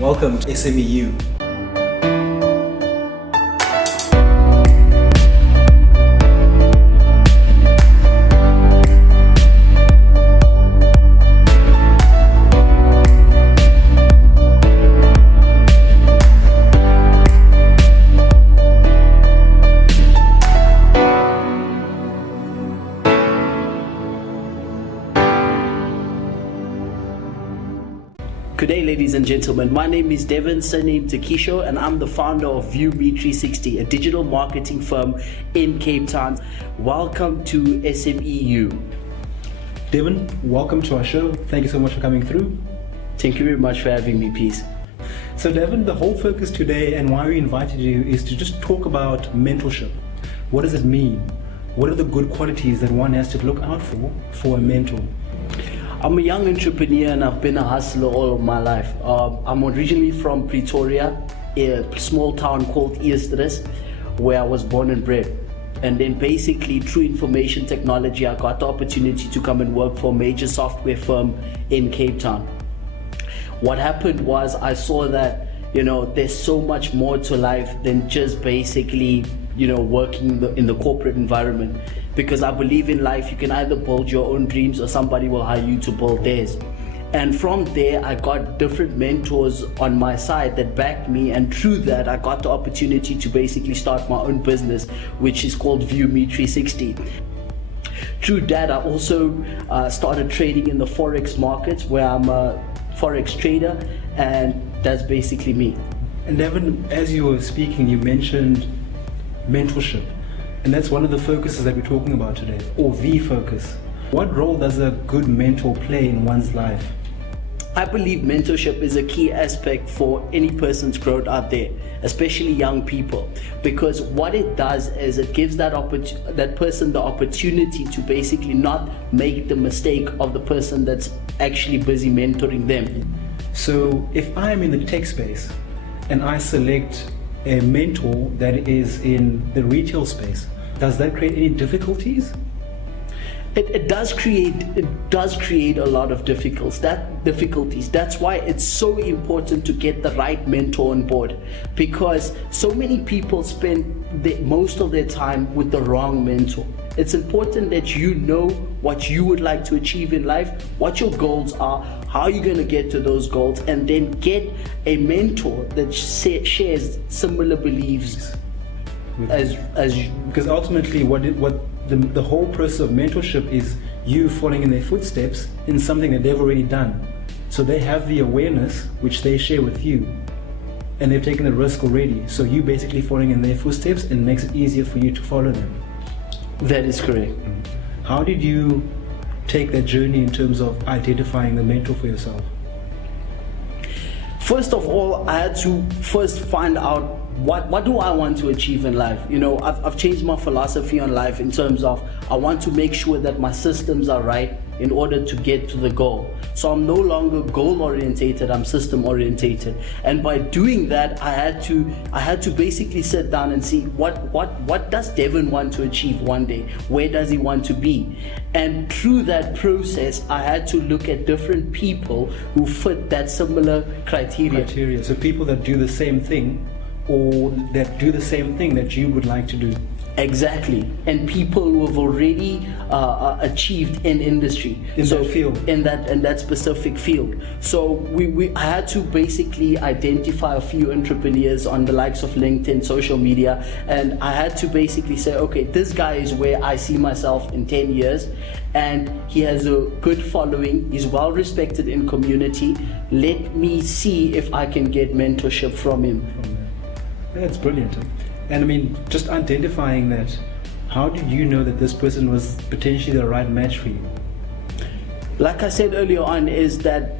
Welcome to SMEU. Good day, ladies and gentlemen. My name is Davin The-Kisho, and I'm the founder of ViewMe360, a digital marketing firm in Cape Town. Welcome to SMEU. Davin, welcome to our show. Thank you so much for coming through. Thank you very much for having me, peace. So Davin, the whole focus today and why we invited you is to just talk about mentorship. What does it mean? What are the good qualities that one has to look out for a mentor? I'm a young entrepreneur and I've been a hustler all of my life. I'm originally from Pretoria, a small town called Eersteres, where I was born and bred. And then basically through information technology, I got the opportunity to come and work for a major software firm in Cape Town. What happened was I saw that, there's so much more to life than just basically, working in the corporate environment. Because I believe in life, you can either build your own dreams or somebody will hire you to build theirs. And from there, I got different mentors on my side that backed me. And through that, I got the opportunity to basically start my own business, which is called ViewMe360. Through that, I also started trading in the Forex markets, where I'm a Forex trader, and that's basically me. And Davin, as you were speaking, you mentioned mentorship. And that's one of the focuses that we're talking about today, or the focus. What role does a good mentor play in one's life? I believe mentorship is a key aspect for any person's growth out there, especially young people, because what it does is it gives that person the opportunity to basically not make the mistake of the person that's actually busy mentoring them. So if I'm in the tech space and I select a mentor that is in the retail space, does that create any difficulties? It does create a lot of difficulties. That's why it's so important to get the right mentor on board, because so many people spend most of their time with the wrong mentor. It's important that you know what you would like to achieve in life, what your goals are, how you're going to get to those goals, and then get a mentor that shares similar beliefs as you. Because ultimately what the whole process of mentorship is you following in their footsteps in something that they've already done. So they have the awareness which they share with you, and they've taken the risk already. So you basically following in their footsteps, and it makes it easier for you to follow them. That is correct. How did you take that journey in terms of identifying the mentor for yourself? First of all, I had to first find out what do I want to achieve in life. I've changed my philosophy on life in terms of I want to make sure that my systems are right in order to get to the goal. So I'm no longer goal orientated, I'm system orientated. And by doing that, I had to basically sit down and see what does Davin want to achieve one day? Where does he want to be? And through that process, I had to look at different people who fit that similar criteria. So people that do the same thing, or that do the same thing that you would like to do. Exactly, and people who have already achieved in industry, that field, in that specific field. So I had to basically identify a few entrepreneurs on the likes of LinkedIn, social media, and I had to basically say, okay, this guy is where I see myself in 10 years, and he has a good following. He's well respected in community. Let me see if I can get mentorship from him. That's brilliant. And I mean, just identifying that, how did you know that this person was potentially the right match for you? Like I said earlier on, is that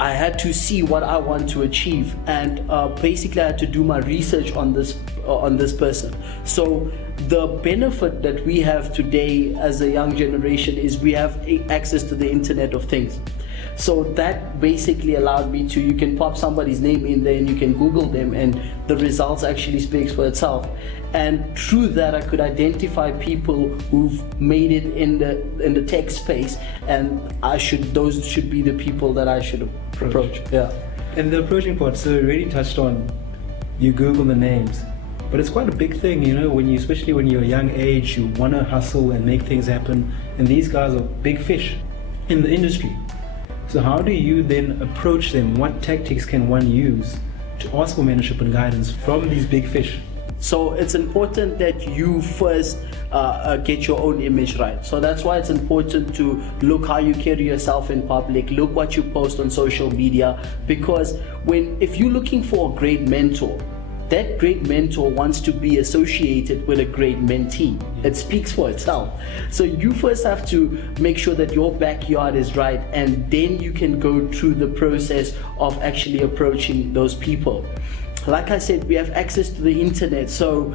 I had to see what I want to achieve, and basically I had to do my research on this person. So the benefit that we have today as a young generation is we have access to the Internet of Things. So that basically allowed me to, you can pop somebody's name in there and you can Google them and the results actually speaks for itself. And through that I could identify people who've made it in the tech space, and those should be the people that I should approach. Yeah. And the approaching part, so we already touched on, you Google the names. But it's quite a big thing, you know, especially when you're a young age, you want to hustle and make things happen. And these guys are big fish in the industry. So how do you then approach them? What tactics can one use to ask for mentorship and guidance from these big fish? So it's important that you first get your own image right. So that's why it's important to look how you carry yourself in public, look what you post on social media, because if you're looking for a great mentor, that great mentor wants to be associated with a great mentee. It speaks for itself. So you first have to make sure that your backyard is right, and then you can go through the process of actually approaching those people. Like I said, we have access to the internet, so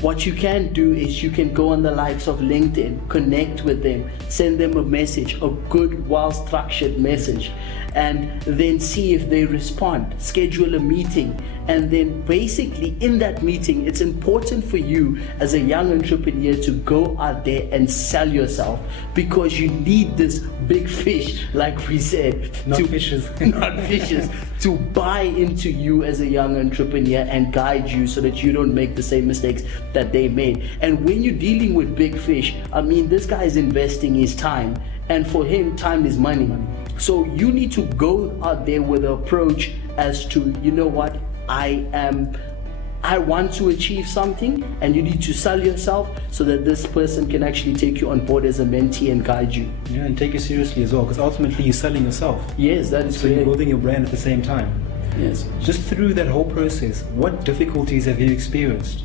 what you can do is you can go on the likes of LinkedIn, connect with them, send them a message, a good, well-structured message, and then see if they respond, schedule a meeting, and then basically in that meeting, it's important for you as a young entrepreneur to go out there and sell yourself, because you need this big fish, like we said, not fishes, to buy into you as a young entrepreneur and guide you so that you don't make the same mistakes that they made. And when you're dealing with big fish, I mean, this guy is investing his time, and for him, time is money. So you need to go out there with an approach as to, you know what, I want to achieve something, and you need to sell yourself so that this person can actually take you on board as a mentee and guide you. Yeah, and take you seriously as well, because ultimately you're selling yourself. Yes, that is so correct. You're building your brand at the same time. Yes. Just through that whole process, what difficulties have you experienced?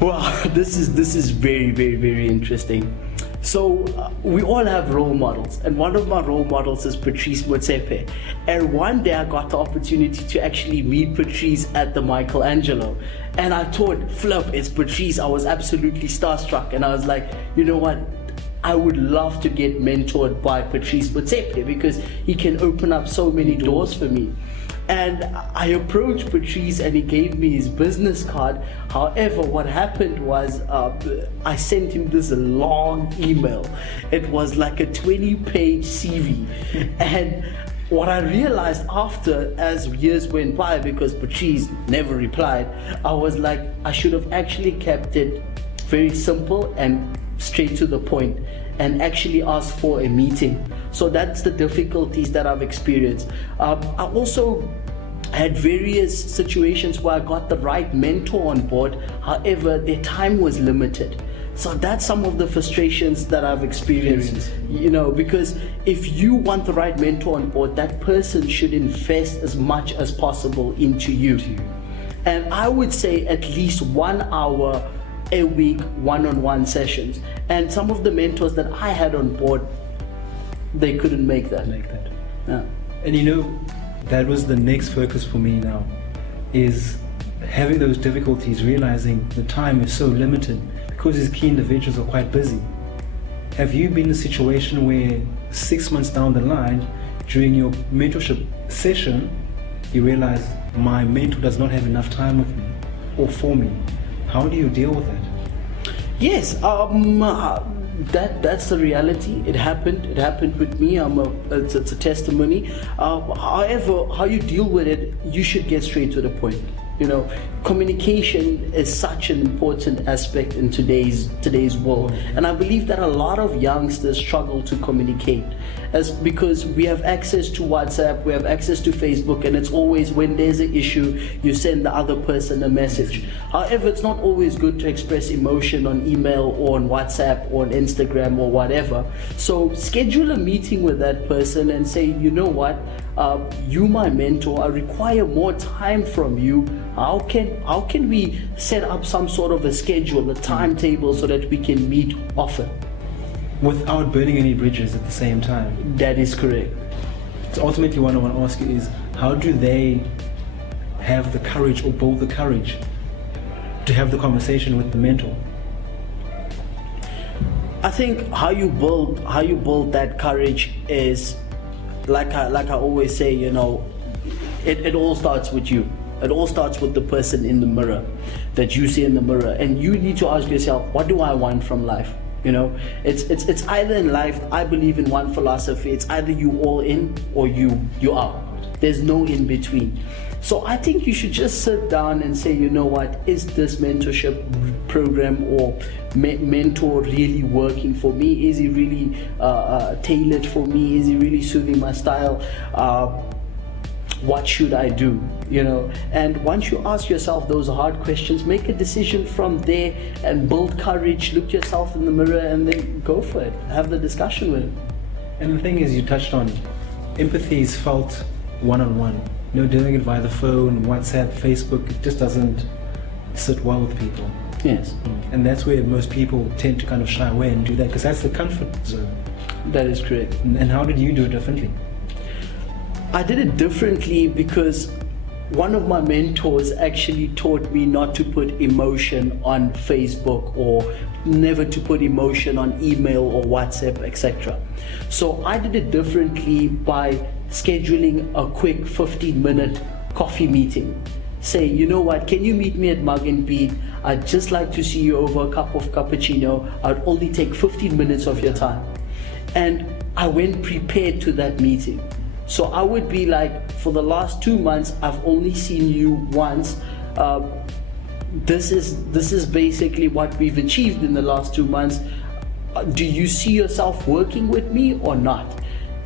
Well, this is very, very, very interesting. So we all have role models, and one of my role models is Patrice Motsepe. And one day I got the opportunity to actually meet Patrice at the Michelangelo, and I thought, flip, it's Patrice. I was absolutely starstruck, and I was like, you know what, I would love to get mentored by Patrice Motsepe, because he can open up so many doors for me. And I approached Patrice, and he gave me his business card. However, what happened was I sent him this long email. It was like a 20-page CV. And what I realized after, as years went by, because Patrice never replied, I was like, I should have actually kept it very simple and straight to the point, and actually ask for a meeting. So that's the difficulties that I've experienced. I also had various situations where I got the right mentor on board, however, their time was limited. So that's some of the frustrations that I've experienced, you know, because if you want the right mentor on board, that person should invest as much as possible into you. And I would say at least 1 hour a week, one-on-one sessions. And some of the mentors that I had on board, they couldn't make that. Yeah. And you know, that was the next focus for me now, is having those difficulties, realizing the time is so limited because these key individuals are quite busy. Have you been in a situation where 6 months down the line, during your mentorship session, you realize my mentor does not have enough time with me or for me? How do you deal with that? Yes, that's the reality. It happened with me. It's a testimony. However, how you deal with it, you should get straight to the point. You know, communication is such an important aspect in today's world, and I believe that a lot of youngsters struggle to communicate, because we have access to WhatsApp, we have access to Facebook, and it's always when there's an issue, you send the other person a message. However, it's not always good to express emotion on email or on WhatsApp or on Instagram or whatever. So schedule a meeting with that person and say, you know what, you my mentor, I require more time from you. How can we set up some sort of a schedule, a timetable, so that we can meet often? Without burning any bridges at the same time. That is correct. So ultimately what I want to ask you is, how do they have the courage or build the courage to have the conversation with the mentor? I think how you build that courage is, like I always say, you know, it all starts with you. It all starts with the person in the mirror that you see in the mirror, and you need to ask yourself, what do I want from life? You know, it's either in life, I believe in one philosophy, it's either you all in or you out. There's no in between. So I think you should just sit down and say, you know what, is this mentorship program or mentor really working for me? Is he really tailored for me? Is he really suiting my style? What should I do? And once you ask yourself those hard questions, make a decision from there and build courage, look yourself in the mirror and then go for it. Have the discussion with him. And the thing is, you touched on empathy is felt one-on-one. Doing it via the phone, WhatsApp, Facebook, it just doesn't sit well with people. Yes. And that's where most people tend to kind of shy away and do that, because that's the comfort zone. That is correct. And how did you do it differently? I did it differently because one of my mentors actually taught me not to put emotion on Facebook or never to put emotion on email or WhatsApp, etc. So I did it differently by scheduling a quick 15-minute coffee meeting. Say, you know what, can you meet me at Mug and Beat? I'd just like to see you over a cup of cappuccino. I'd only take 15 minutes of your time. And I went prepared to that meeting. So I would be like, for the last 2 months, I've only seen you once. This is basically what we've achieved in the last 2 months. Do you see yourself working with me or not?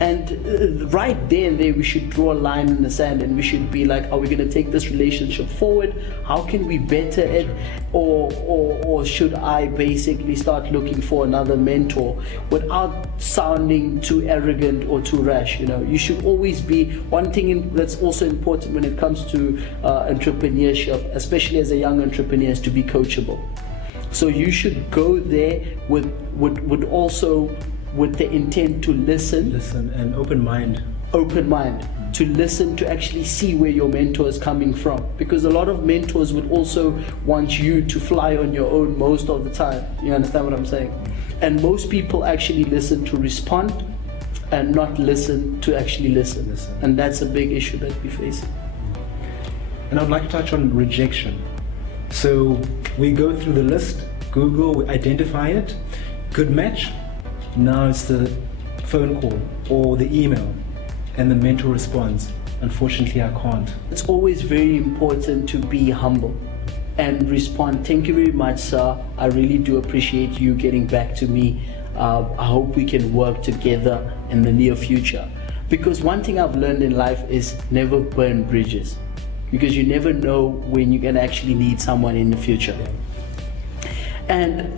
And right there and there, we should draw a line in the sand and we should be like, are we going to take this relationship forward? How can we better it? Or should I basically start looking for another mentor without sounding too arrogant or too rash? You should always be, one thing that's also important when it comes to entrepreneurship, especially as a young entrepreneur, is to be coachable. So you should go there with the intent to listen and open mind, to listen, to actually see where your mentor is coming from, because a lot of mentors would also want you to fly on your own most of the time. You understand what I'm saying? And most people actually listen to respond and not listen to actually listen. And that's a big issue that we face. And I'd like to touch on rejection. So we go through the list, Google, we identify it, good match. Now it's the phone call or the email and the mentor responds, unfortunately I can't. It's always very important to be humble and respond. Thank you very much, sir. I really do appreciate you getting back to me. I hope we can work together in the near future. Because one thing I've learned in life is never burn bridges, because you never know when you're going to actually need someone in the future. And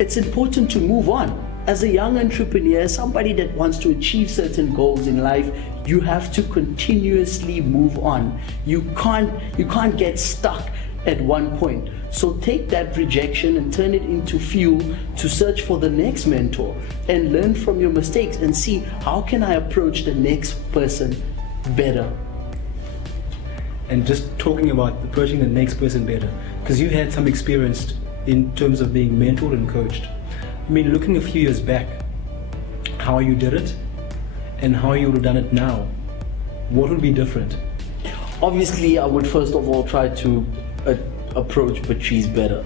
it's important to move on. As a young entrepreneur, somebody that wants to achieve certain goals in life, you have to continuously move on. You can't get stuck at one point. So take that rejection and turn it into fuel to search for the next mentor and learn from your mistakes and see, how can I approach the next person better? And just talking about approaching the next person better, because you had some experience in terms of being mentored and coached. I mean, looking a few years back, how you did it and how you would have done it now, what would be different? Obviously, I would first of all try to approach Patrice better.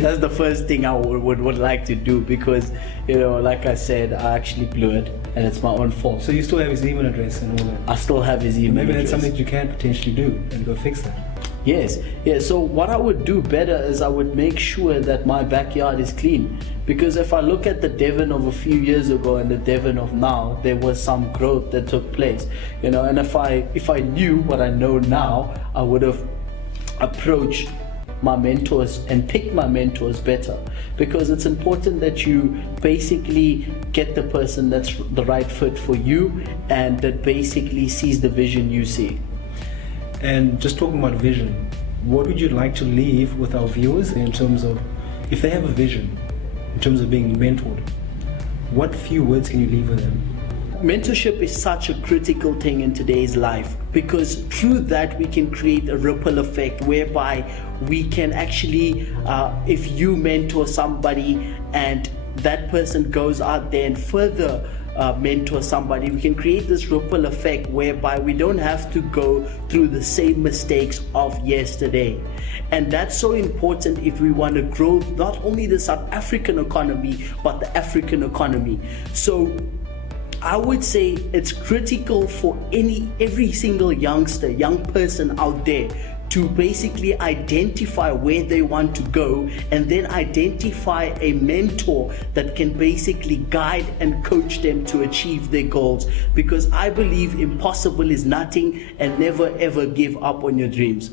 That's the first thing I would like to do, because, like I said, I actually blew it and it's my own fault. So you still have his email address and all that? I still have his email Maybe address. that's something that you can potentially do and go fix that. Yes. So what I would do better is I would make sure that my backyard is clean, because if I look at the Davin of a few years ago and the Davin of now, there was some growth that took place, and if I knew what I know now, I would have approached my mentors and picked my mentors better, because it's important that you basically get the person that's the right fit for you and that basically sees the vision you see. And just talking about vision, what would you like to leave with our viewers in terms of, if they have a vision, in terms of being mentored, what few words can you leave with them? Mentorship is such a critical thing in today's life, because through that we can create a ripple effect whereby we can actually, if you mentor somebody and that person goes out there and further mentor somebody, we can create this ripple effect whereby we don't have to go through the same mistakes of yesterday. And that's so important if we want to grow not only the South African economy but the African economy. So I would say it's critical for every single youngster, young person out there to basically identify where they want to go and then identify a mentor that can basically guide and coach them to achieve their goals. Because I believe impossible is nothing, and never ever give up on your dreams.